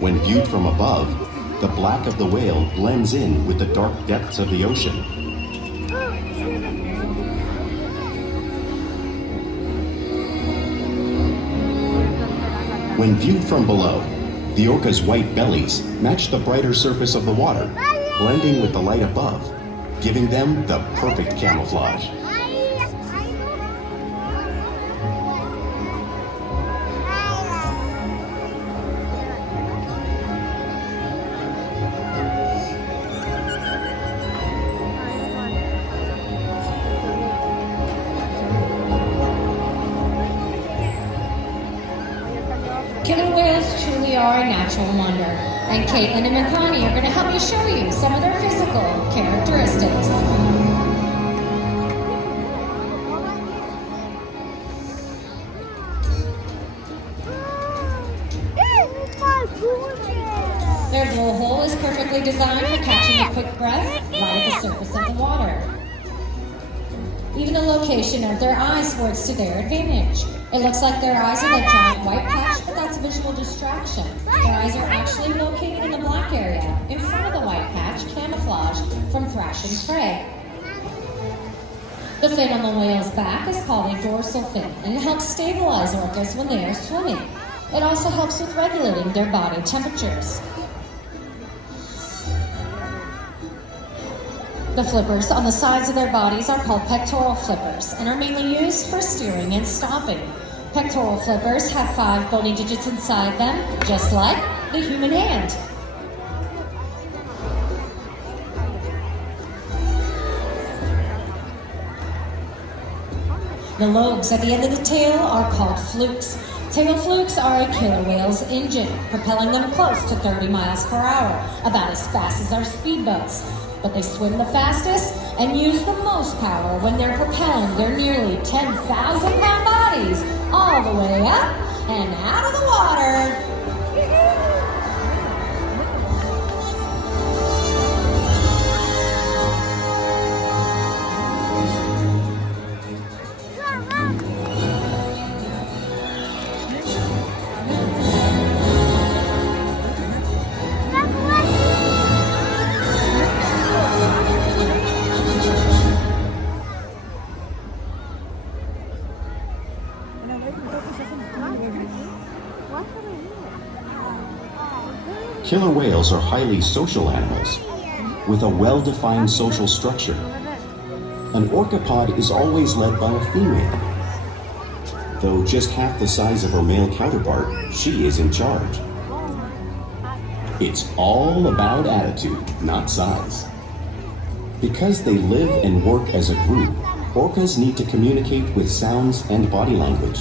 When viewed from above, the black of the whale blends in with the dark depths of the ocean. When viewed from below, the orca's white bellies match the brighter surface of the water, blending with the light above, giving them the perfect camouflage. Killer whales truly are a natural wonder, and Caitlin and Makani are going to help me show you some of their physical characteristics. Their blowhole is perfectly designed for catching a quick breath right at the surface of the water. Even the location of their eyes works to their advantage. It looks like their eyes are that giant white patch, but that's visual distraction. Their eyes are actually located in the black area, in front of the white patch, camouflage from thrashing prey. The fin on the whale's back is called a dorsal fin, and it helps stabilize orcas when they are swimming. It also helps with regulating their body temperatures. The flippers on the sides of their bodies are called pectoral flippers and are mainly used for steering and stopping. Pectoral flippers have 5 bony digits inside them, just like the human hand. The lobes at the end of the tail are called flukes. Tail flukes are a killer whale's engine, propelling them close to 30 miles per hour, about as fast as our speedboats. But they swim the fastest and use the most power when they're propelling their nearly 10,000-pound bodies all the way up and out of the water. Killer whales are highly social animals with a well-defined social structure. An orca pod is always led by a female. Though just half the size of her male counterpart, she is in charge. It's all about attitude, not size. Because they live and work as a group, orcas need to communicate with sounds and body language.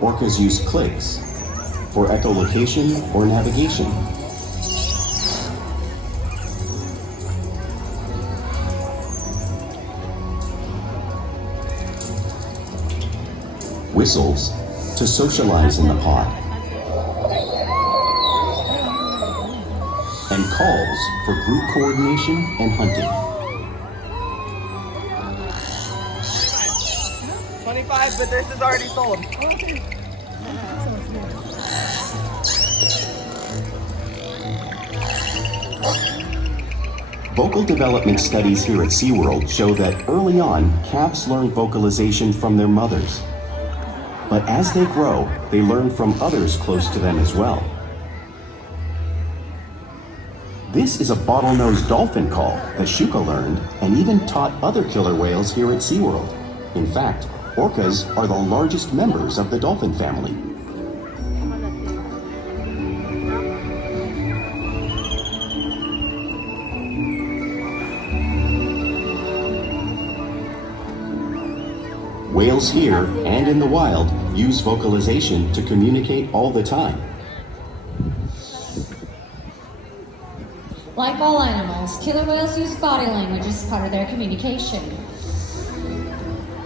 Orcas use clicks for echolocation or navigation. Whistles to socialize in the pod. And calls for group coordination and hunting. 25, but this is already sold. Vocal development studies here at SeaWorld show that early on, calves learn vocalization from their mothers. But as they grow, they learn from others close to them as well. This is a bottlenose dolphin call that Shuka learned and even taught other killer whales here at SeaWorld. In fact, orcas are the largest members of the dolphin family. Whales here and in the wild use vocalization to communicate all the time. Like all animals, killer whales use body language as part of their communication.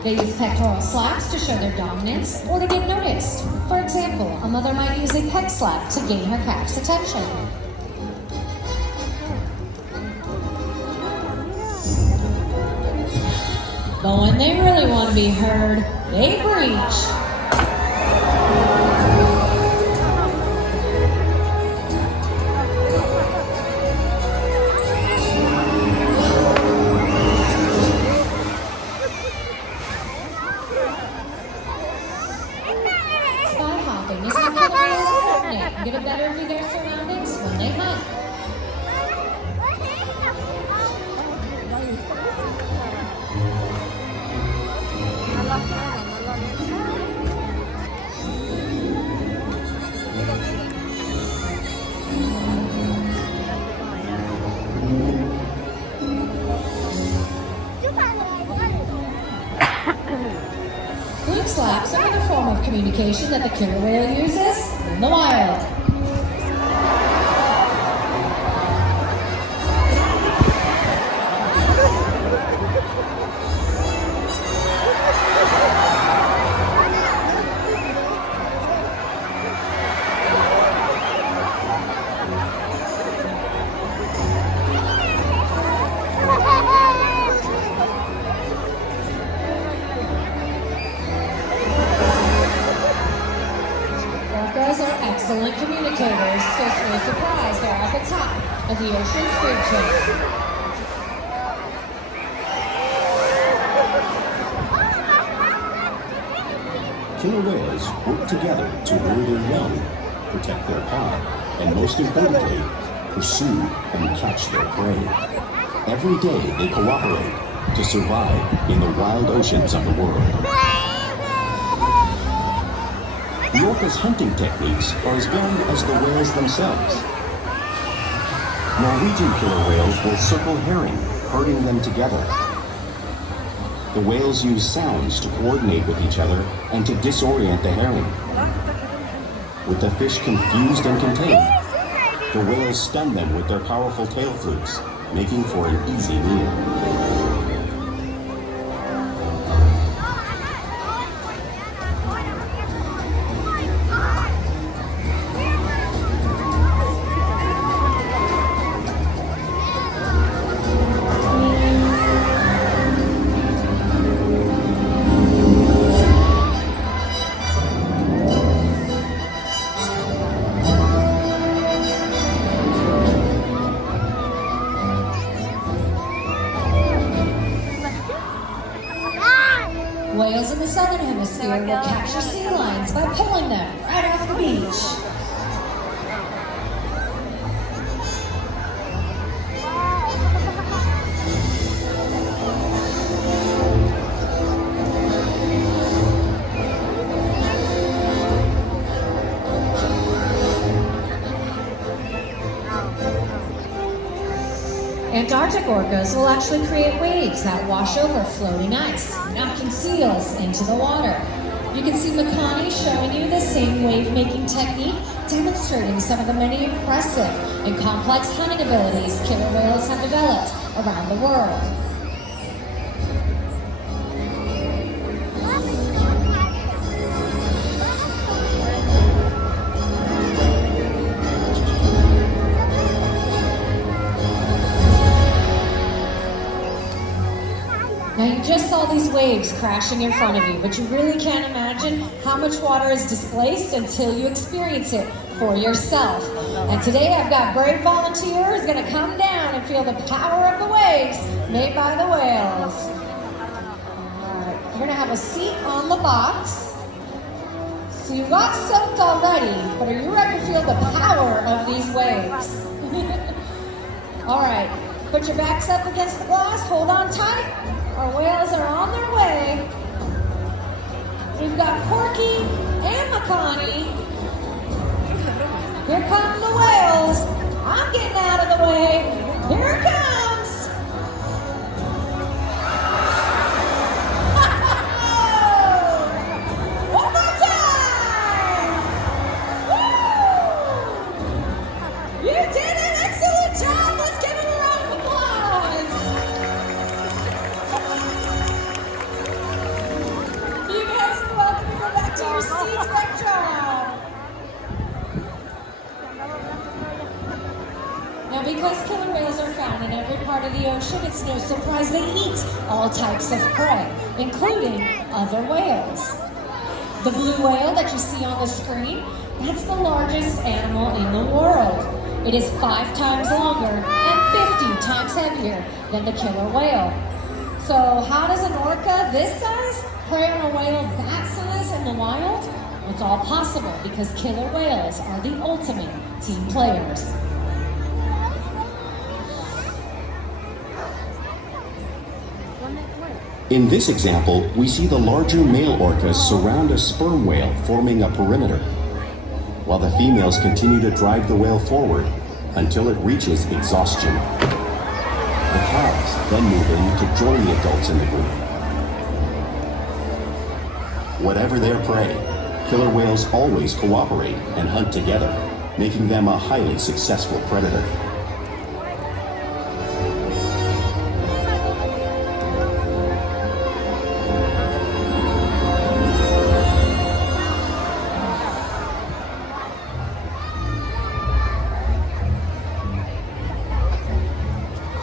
They use pectoral slaps to show their dominance or to get noticed. For example, a mother might use a pec slap to gain her calf's attention. But when they really want to be heard, they breach. and get a better view of their surroundings when they hunt. Fluke slaps are another form of communication that the killer whale uses in the wild. Orcas are excellent communicators, so it's no surprise they're at the top of the ocean's food chain. Killer whales work together to lure their young, protect their pod, and most importantly, pursue and catch their prey. Every day they cooperate to survive in the wild oceans of the world. The orca's hunting techniques are as varied as the whales themselves. Norwegian killer whales will circle herring, herding them together. The whales use sounds to coordinate with each other and to disorient the herring. With the fish confused and contained, the whales stun them with their powerful tail flukes, making for an easy meal. Whales in the southern hemisphere will capture sea lions by pulling them right off the beach. Antarctic orcas will actually create waves that wash over floating ice, knocking seals into the water. You can see Makani showing you the same wave-making technique, demonstrating some of the many impressive and complex hunting abilities killer whales have developed around the world. Now you just saw these waves crashing in front of you, but you really can't imagine how much water is displaced until you experience it for yourself. And today I've got brave volunteers going to come down and feel the power of the waves made by the whales. All right, you're going to have a seat on the box. So you got soaked already, but are you ready to feel the power of these waves? All right, put your backs up against the glass, hold on tight. Our whales are on their way. We've got Porky and Makani. Here come the whales. I'm getting out of the way. Here it comes. One more time. Woo! You did an excellent job. Let's give it a round of applause. You guys are welcome to go back to your seats right now. Now, because killer whales are found in every part of the ocean, it's no surprise they eat all types of prey, including other whales. The blue whale that you see on the screen, that's the largest animal in the world. It is 5 times longer and 50 times heavier than the killer whale. So how does an orca this size prey on a whale that size in the wild? It's all possible because killer whales are the ultimate team players. In this example, we see the larger male orcas surround a sperm whale, forming a perimeter, while the females continue to drive the whale forward until it reaches exhaustion. The calves then move in to join the adults in the group. Whatever their prey, killer whales always cooperate and hunt together, making them a highly successful predator.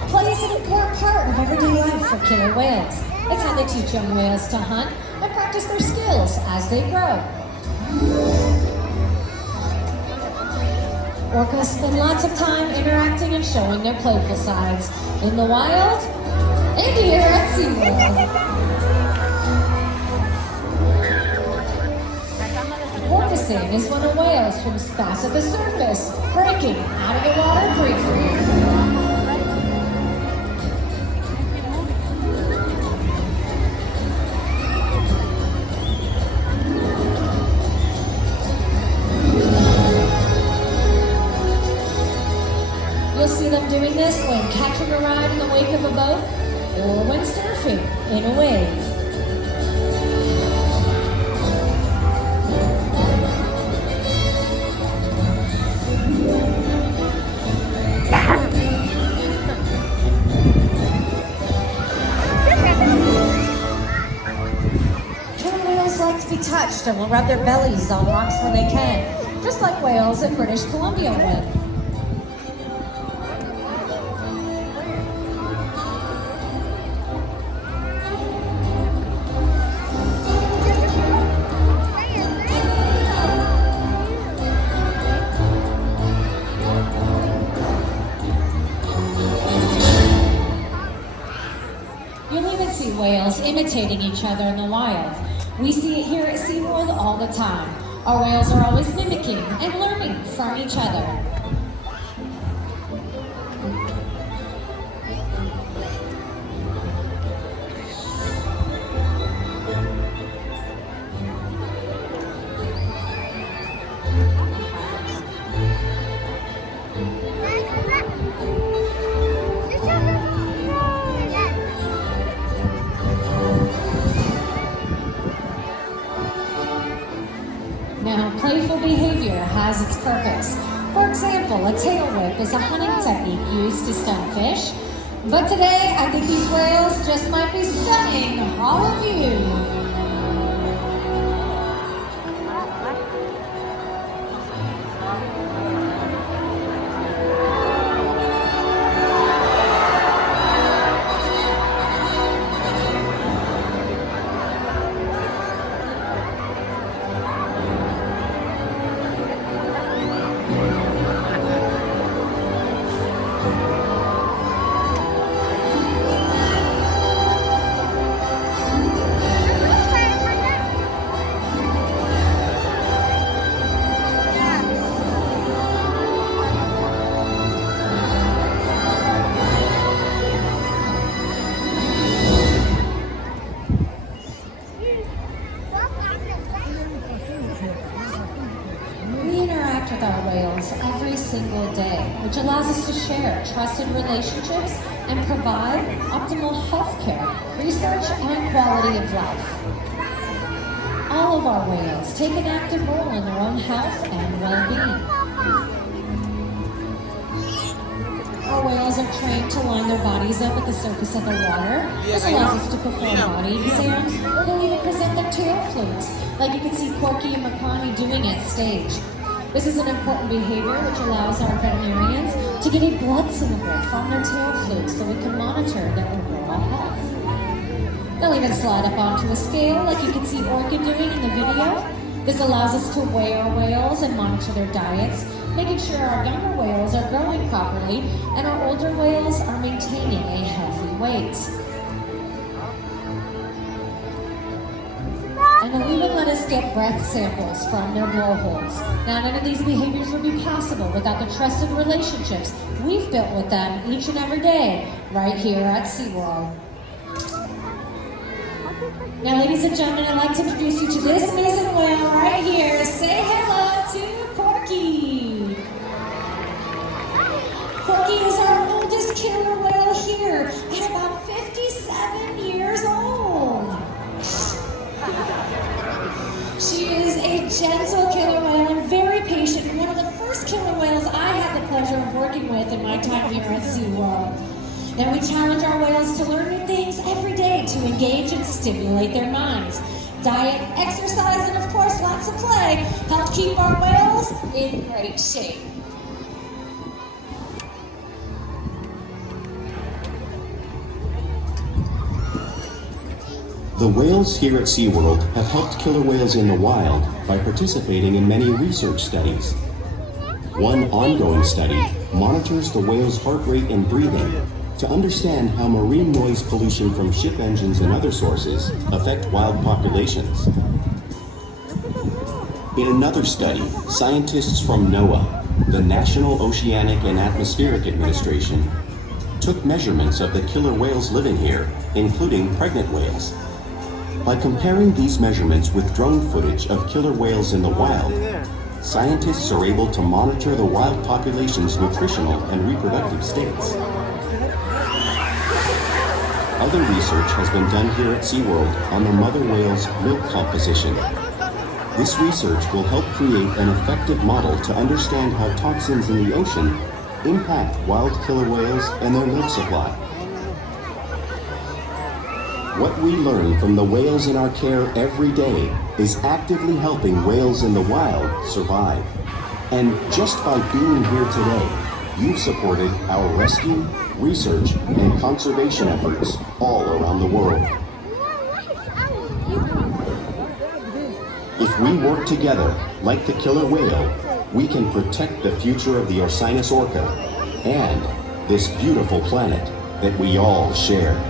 Play is an important part of everyday life for killer whales. It's how they teach young whales to hunt and practice their skills as they grow. Orcas spend lots of time interacting and showing their playful sides in the wild and here at SeaWorld. Porpoising is when a whale swims fast at the surface, breaking out of the water briefly. You'll see them doing this when catching a ride in the wake of a boat or when surfing in a wave. Killer whales like to be touched and will rub their bellies on rocks when they can, just like whales in British Columbia would. You'll even see whales imitating each other in the wild. We see it here at SeaWorld all the time. Our whales are always mimicking and learning from each other. Now, playful behavior has its purpose. For example, a tail whip is a hunting technique used to stun fish. But today, I think these whales just might be stunning all of you. With our whales every single day, which allows us to share trusted relationships and provide optimal health care, research, and quality of life. All of our whales take an active role in their own health and well-being. Our whales are trained to line their bodies up at the surface of the water. This allows us to perform body exams, or they'll even present their tail flukes, like you can see Corky and Makani doing at stage. This is an important behavior which allows our veterinarians to get a blood sample from their tail flukes so we can monitor their overall health. They'll even slide up onto a scale like you can see Orca doing in the video. This allows us to weigh our whales and monitor their diets, making sure our younger whales are growing properly and our older whales are maintaining a healthy weight. And and they'll even let us get breath samples from their blowholes. Now, none of these behaviors would be possible without the trusted relationships we've built with them each and every day right here at SeaWorld. Now, ladies and gentlemen, I'd like to introduce you to this amazing whale right here. Say hello to Porky. Porky is our oldest killer whale here at about 57 years old. She is a gentle killer whale and very patient, and one of the first killer whales I had the pleasure of working with in my time here at SeaWorld. And we challenge our whales to learn new things every day to engage and stimulate their minds. Diet, exercise, and of course lots of play help keep our whales in great shape. The whales here at SeaWorld have helped killer whales in the wild by participating in many research studies. One ongoing study monitors the whale's heart rate and breathing to understand how marine noise pollution from ship engines and other sources affect wild populations. In another study, scientists from NOAA, the National Oceanic and Atmospheric Administration, took measurements of the killer whales living here, including pregnant whales. By comparing these measurements with drone footage of killer whales in the wild, scientists are able to monitor the wild population's nutritional and reproductive states. Other research has been done here at SeaWorld on the mother whale's milk composition. This research will help create an effective model to understand how toxins in the ocean impact wild killer whales and their milk supply. What we learn from the whales in our care every day is actively helping whales in the wild survive. And just by being here today, you've supported our rescue, research, and conservation efforts all around the world. If we work together, like the killer whale, we can protect the future of the Orcinus orca and this beautiful planet that we all share.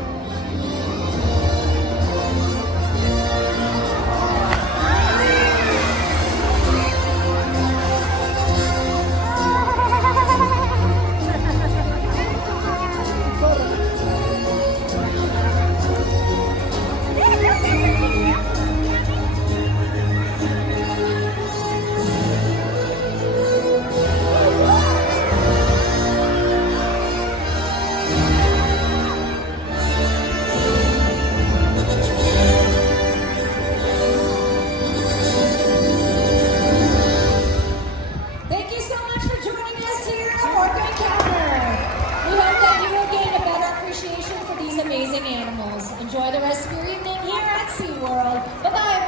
Amazing animals. Enjoy the rest of your evening here at SeaWorld. Bye-bye.